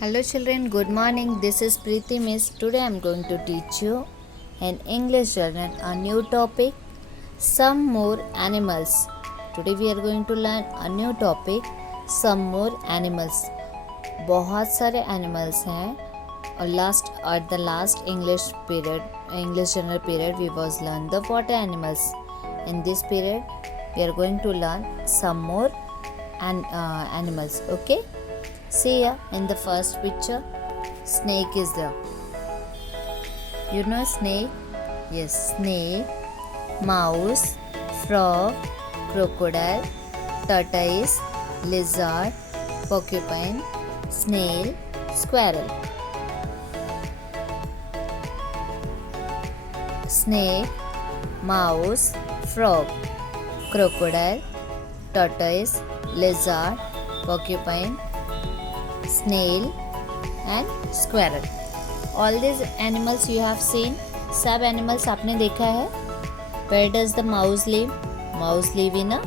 Hello children, good morning. This is Preeti Miss. Today I am going to teach you in English journal a new topic, some more animals. Today we are going to learn a new topic, some more animals. बहुत सारे animals हैं और at the last English journal period we was learn the water animals. In this period we are going to learn some more animals. Okay. See here in the first picture, snake is there. You know snake? Yes, snake, mouse, frog, crocodile, tortoise, lizard, porcupine, snail, squirrel. Snake, mouse, frog, crocodile, tortoise, lizard, porcupine, snail and squirrel. All these animals you have seen. सब animals आपने देखा है. Where does the mouse live? Mouse live in a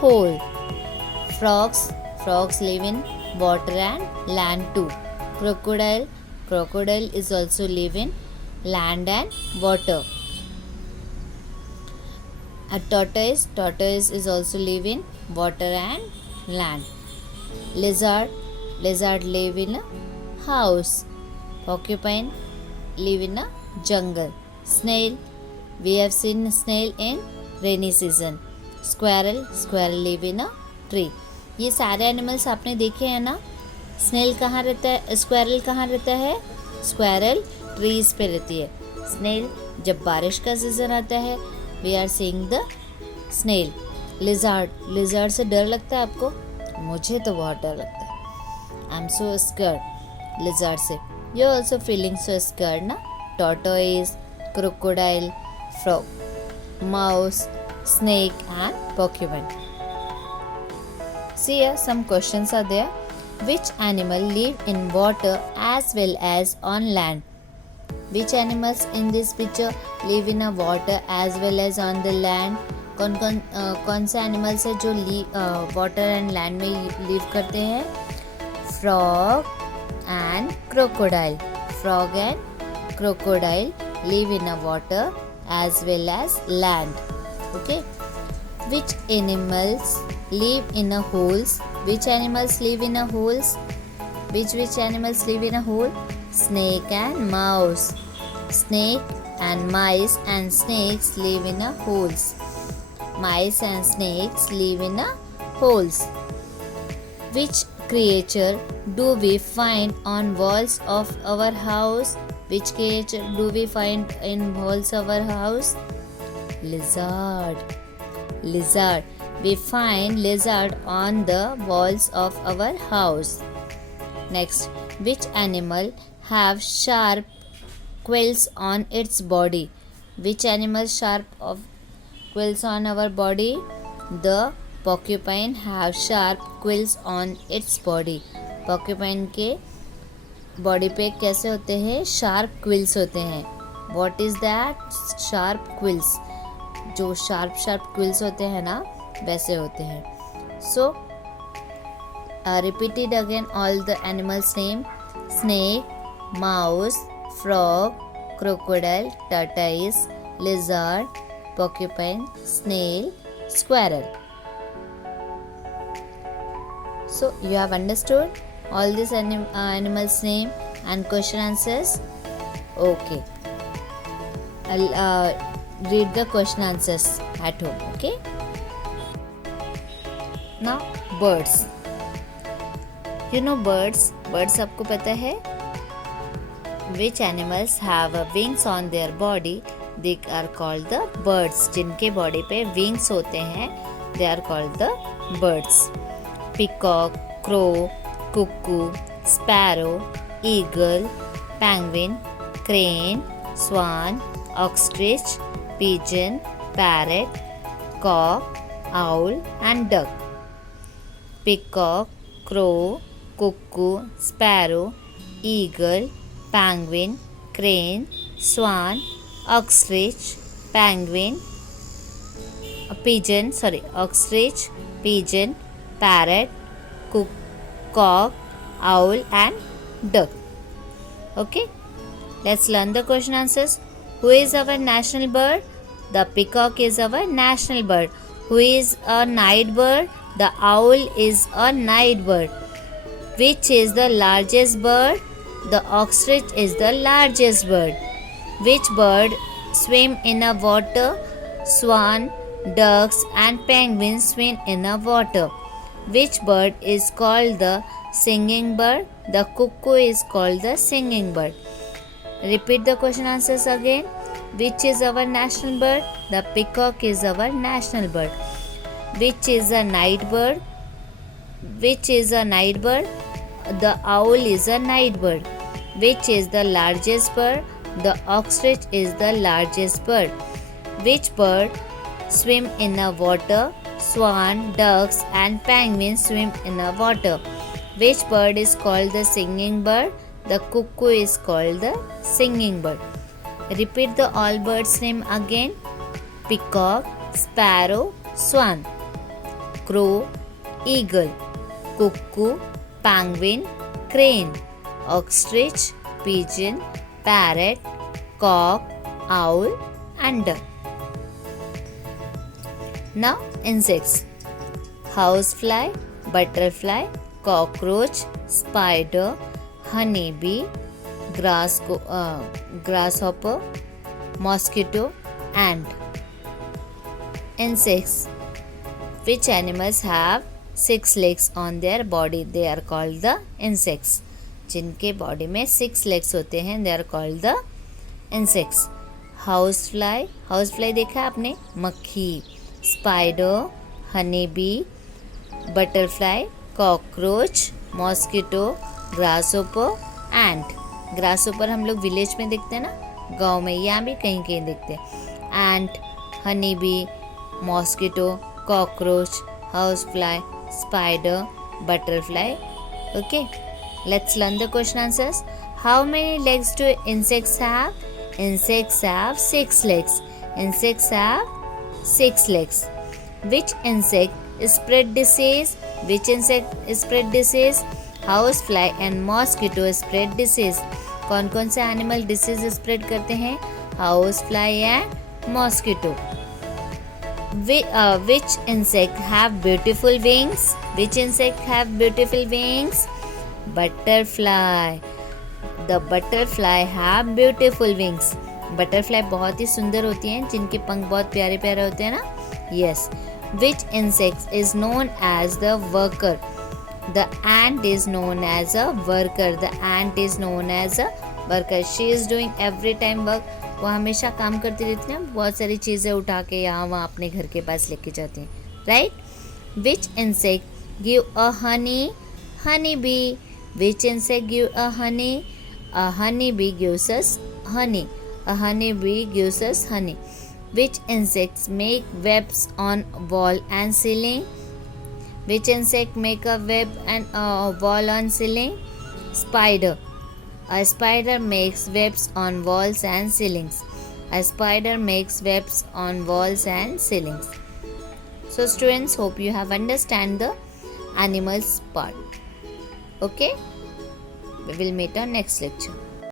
hole. Frogs live in water and land too. Crocodile is also live in land and water. A tortoise is also live in water and land. Lizard live in a house. Porcupine live in a jungle. Snail, we have seen snail in rainy season. Squirrel live in a tree. ये सारे animals आपने देखे हैं ना. Snail कहाँ रहता है, squirrel कहाँ रहता है? स्क्वायरल ट्रीज पे रहती है. स्नेल जब बारिश का सीजन आता है we are seeing the snail. Lizard से डर लगता है आपको? मुझे तो बहुत डर लगता है. I'm so scared lizard से. You're also feeling so scared ना? Tortoise, crocodile, frog, mouse, snake and porcupine. See here some questions are there. Which animal live in water as well as on land? Which animals in this picture live in a water as well as on the land? कौन से animals है जो water and land में live करते हैं? Frog and crocodile. Frog and crocodile live in a water as well as land. Okay. Which animals live in a holes? Which animals live in a holes? Which animals live in a hole? Snake and mouse. Snake and mice and snakes live in a holes. Mice and snakes live in a holes. Which creature do we find on walls of our house? Which creature do we find in walls of our house? Lizard. We find lizard on the walls of our house. Next, which animal have sharp quills on its body? Which animal sharp of quills on our body? The porcupine have sharp quills on its body. Porcupine के body पे कैसे होते हैं? Sharp quills होते हैं. What is that? Sharp quills. जो sharp quills होते हैं ना वैसे होते हैं. So repeat it again all the animals name. Snake, mouse, frog, crocodile, tortoise, lizard, porcupine, snail, squirrel. So you have understood all these animals name and question answers. Okay. I'll read the question answers at home. Okay. Now birds. You know birds. Birds आपको पता है? Which animals have wings on their body? They are called the birds. जिनके body पे wings होते हैं they are called the birds. Peacock, crow, cuckoo, sparrow, eagle, penguin, crane, swan, ostrich, pigeon, parrot, cock, owl and duck. Peacock, crow, cuckoo, sparrow, eagle, penguin, crane, swan, ostrich, pigeon, parrot, cock, owl and duck. Okay, let's learn the question answers. Who is our national bird? The peacock is our national bird. Who is a night bird? The owl is a night bird. Which is the largest bird? The ostrich is the largest bird. Which bird swim in a water? Swan, ducks and penguins swim in a water. Which bird is called the singing bird? The cuckoo is called the singing bird. Repeat the question answers again. Which is our national bird? The peacock is our national bird. Which is a night bird? Which is a night bird? The owl is a night bird. Which is the largest bird? The ostrich is the largest bird. Which bird swim in a water? Swan, ducks and penguins swim in a water. Which bird is called the singing bird? The cuckoo is called the singing bird. Repeat the all birds name again. Peacock, sparrow, swan. Crow, eagle. Cuckoo, penguin, crane. Ostrich, pigeon, parrot, cock, owl and duck. Now insects. Housefly, butterfly, cockroach, spider, honeybee, grasshopper, mosquito, ant. Insects. Which animals have 6 legs on their body? They are called the insects. जिनके body में 6 legs होते हैं, they are called the insects. Housefly, housefly देखा आपने? मक्खी. Spider, honeybee, butterfly, cockroach, mosquito, grasshopper, ant. grasshopper हम लोग village में देखते हैं ना, गांव में, यहाँ भी कहीं कहीं देखते हैं. ant, honeybee, mosquito, cockroach, housefly, spider, butterfly. Okay, let's learn the question answers. How many legs do insects have? Insects have 6 legs. Insects have 6 legs. Which insect spread disease? Which insect spread disease? Housefly and mosquito spread disease. कौन कौन से animal disease spread करते हैं? Housefly and mosquito. Which insect have beautiful wings? Which insect have beautiful wings? Butterfly. The butterfly have beautiful wings. Butterfly बहुत ही सुंदर होती हैं, जिनके पंख बहुत प्यारे प्यारे होते हैं ना. Yes. Which insect is known as the worker? The ant is known as a worker. The ant is known as a worker. She is doing every time work. वो हमेशा काम करती रहती है, बहुत सारी चीज़ें उठा के यहाँ वहाँ अपने घर के पास लेके जाती हैं. Right. Which insect give a honey? Honeybee. Which insect give a honey? A honeybee gives us honey. A honeybee gives us honey. Which insects make webs on wall and ceiling? Which insect make a web and wall on ceiling? Spider. A spider makes webs on walls and ceilings. A spider makes webs on walls and ceilings. So students, hope you have understand the animals part. Okay? We will meet on next lecture.